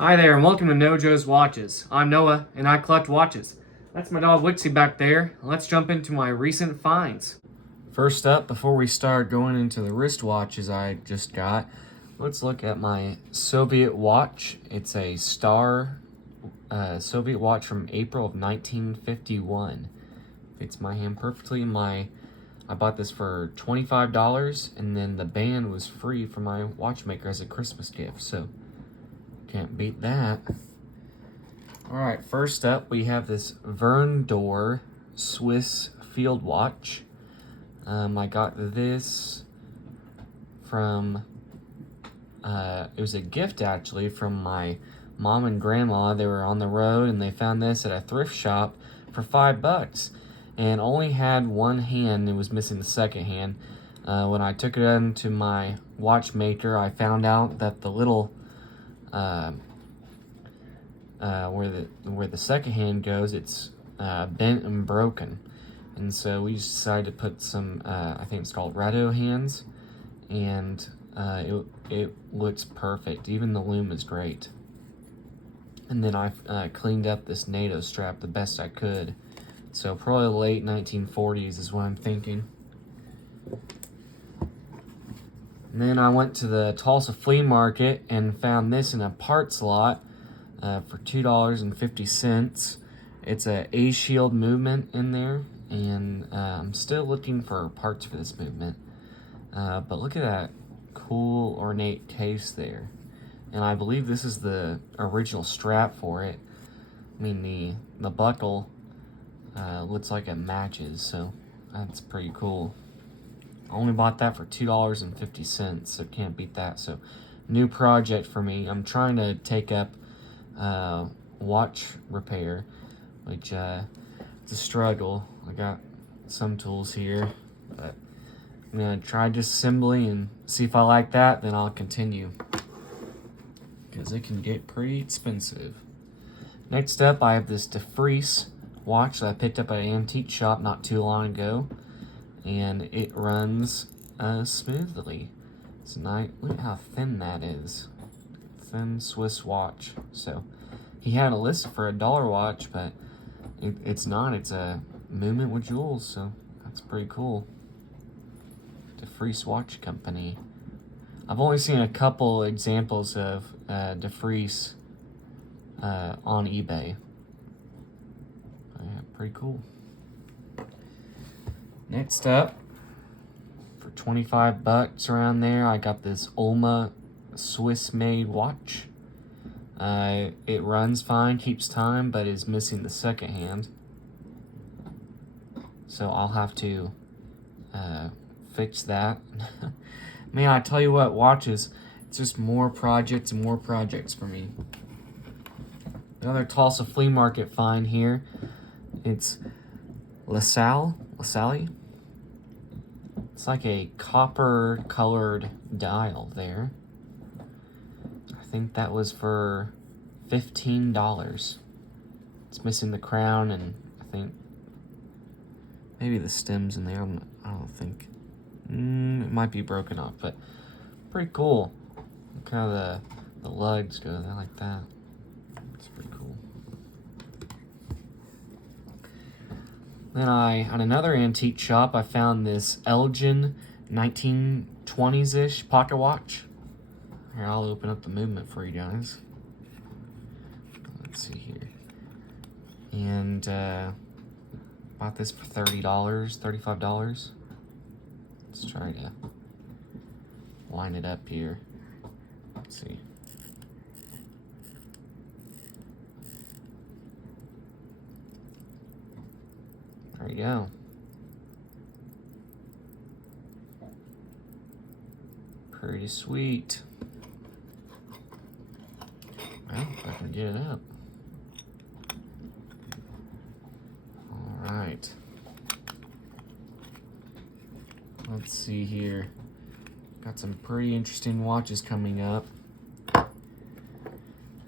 Hi there, and welcome to NoJo's Watches. I'm Noah, and I collect watches. That's my dog Wixie back there. Let's jump into my recent finds. First up, before we start going into the wristwatches I just got, let's look at my Soviet watch. It's a Star Soviet watch from April of 1951. Fits my hand perfectly. I bought this for $25, and then the band was free for my watchmaker as a Christmas gift, so can't beat that. Alright, first up we have this Verndor Swiss field watch. I got this from, it was a gift actually from my mom and grandma. They were on the road and they found this at a thrift shop for $5 and only had one hand. It was missing the second hand. When I took it into my watchmaker, I found out that the little where the second hand goes, it's bent and broken, and so we just decided to put some I think it's called Rado hands, and it looks perfect. Even the loom is great. And then I cleaned up this NATO strap the best I could, so probably late 1940s is what I'm thinking. And then I went to the Tulsa flea market and found this in a parts lot for $2.50. It's a A-Shield movement in there, and I'm still looking for parts for this movement. But look at that cool ornate case there. And I believe this is the original strap for it. I mean, the buckle looks like it matches, so that's pretty cool. I only bought that for $2.50, so can't beat that. So, new project for me. I'm trying to take up watch repair, which it's a struggle. I got some tools here, but I'm gonna try disassembly and see if I like that. Then I'll continue, because it can get pretty expensive. Next up, I have this DeFreeze watch that I picked up at an antique shop not too long ago, and it runs smoothly. It's nice. Look at how thin that is. Thin Swiss watch. So he had a list for a dollar watch, but it's not. It's a movement with jewels, so that's pretty cool. DeFreeze Watch Company. I've only seen a couple examples of DeFreeze on eBay. Yeah, pretty cool. Next up, for $25 around there, I got this Olma Swiss-made watch. It runs fine, keeps time, but is missing the second hand. So I'll have to fix that. Man, I tell you what, watches, it's just more projects and more projects for me. Another Tulsa flea market find here. It's LaSalle. It's like a copper colored dial there. I think that was for $15. It's missing the crown, and I think maybe the stem's in there. I don't think. It might be broken off, but pretty cool. Look how the lugs go. I like that. It's pretty cool. Then on another antique shop, I found this Elgin 1920s-ish pocket watch. Here, I'll open up the movement for you guys. Let's see here. And bought this for $30, $35. Let's try to line it up here. Let's see. There you go. Pretty sweet. Well, if I can get it up. All right. Let's see here. Got some pretty interesting watches coming up.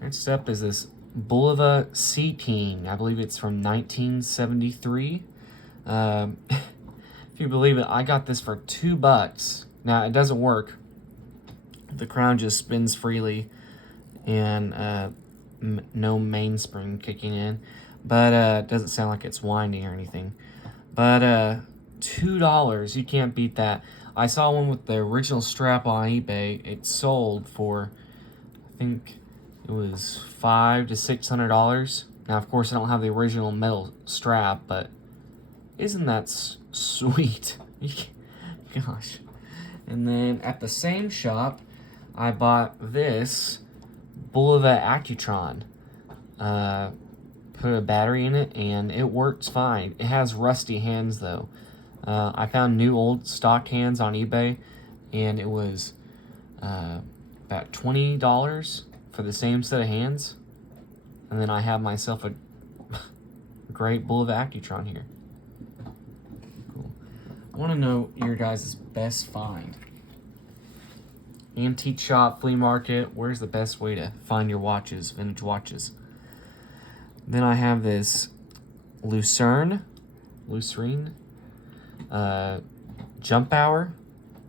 Next up is this Bulova Sea King. I believe it's from 1973. If you believe it, I got this for $2. Now, it doesn't work. The crown just spins freely. and no mainspring kicking in, but it doesn't sound like it's winding or anything. But $2, you can't beat that. I saw one with the original strap on eBay. It sold for, I think it was $500 to $600. Now, of course, I don't have the original metal strap, but isn't that sweet? Gosh. And then at the same shop, I bought this Bulova Accutron. Put a battery in it, and it works fine. It has rusty hands, though. I found new old stock hands on eBay, and it was about $20 for the same set of hands. And then I have myself a great Bulova Accutron here. Cool. I want to know your guys' best find. Antique shop, flea market, where's the best way to find your watches, vintage watches? Then I have this Lucerne jump hour.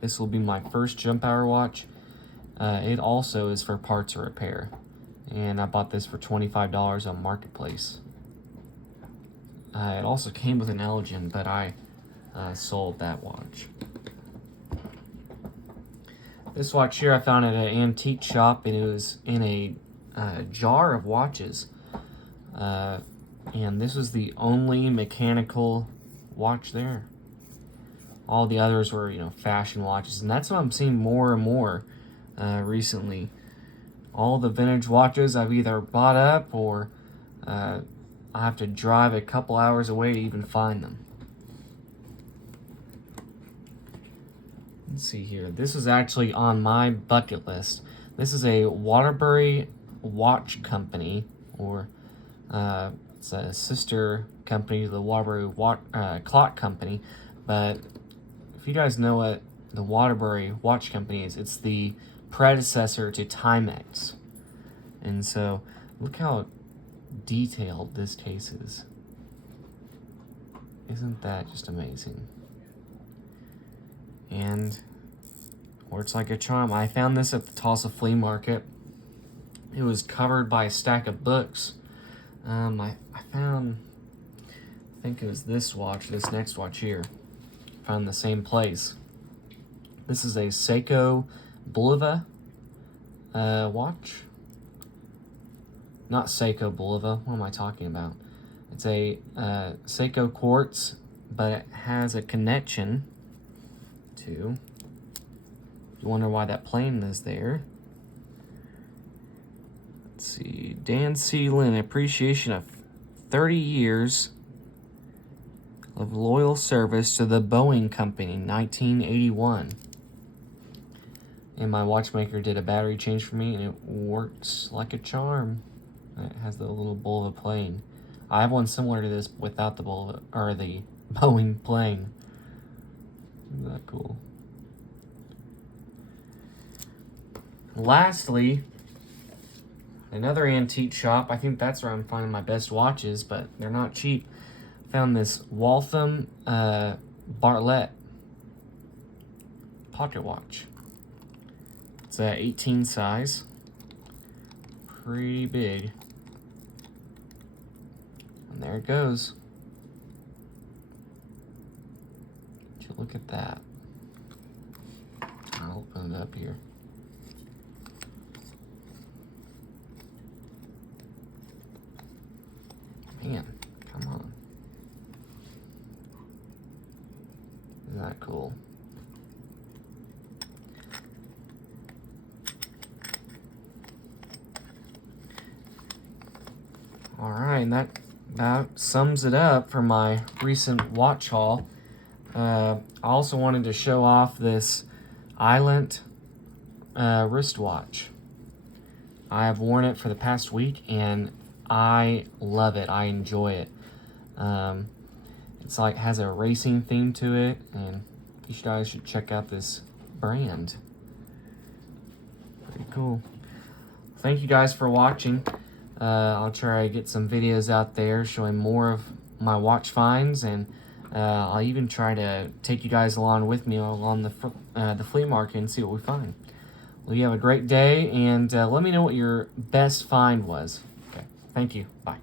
This will be my first jump hour watch. It also is for parts or repair. And I bought this for $25 on Marketplace. It also came with an Elgin, but I sold that watch. This watch here I found at an antique shop, and it was in a jar of watches. And this was the only mechanical watch there. All the others were, fashion watches, and that's what I'm seeing more and more recently. All the vintage watches I've either bought up or I have to drive a couple hours away to even find them. Let's see here. This was actually on my bucket list. This is a Waterbury Watch Company, or it's a sister company to the Waterbury Clock Company. But if you guys know what the Waterbury Watch Company is, it's the predecessor to Timex. And so look how detailed this case is. Isn't that just amazing? And works like a charm. I found this at the Tulsa Flea Market. It was covered by a stack of books. I found, I think it was this next watch here. Found the same place. This is a Seiko Bulova watch. Not Seiko Bulova, what am I talking about? It's a Seiko Quartz, but it has a connection to, you wonder why that plane is there. Let's see, Dan Seelin, appreciation of 30 years of loyal service to the Boeing Company, 1981. And my watchmaker did a battery change for me, and it works like a charm. It has the little Bulova plane. I have one similar to this without the Bulova, or the Boeing plane. Isn't that cool? Lastly, another antique shop. I think that's where I'm finding my best watches, but they're not cheap. Found this Waltham Bartlett pocket watch. It's a 18 size. Pretty big. And there it goes. Would you look at that? I'll open it up here. Man, come on. Isn't that cool? Alright, and that sums it up for my recent watch haul. I also wanted to show off this Island wristwatch. I have worn it for the past week, and I love it. I enjoy it. It's like has a racing theme to it, and you guys should check out this brand. Pretty cool. Thank you guys for watching. I'll try to get some videos out there showing more of my watch finds, and I'll even try to take you guys along with me along the flea market and see what we find. Well, you have a great day, and let me know what your best find was. Okay. Thank you. Bye.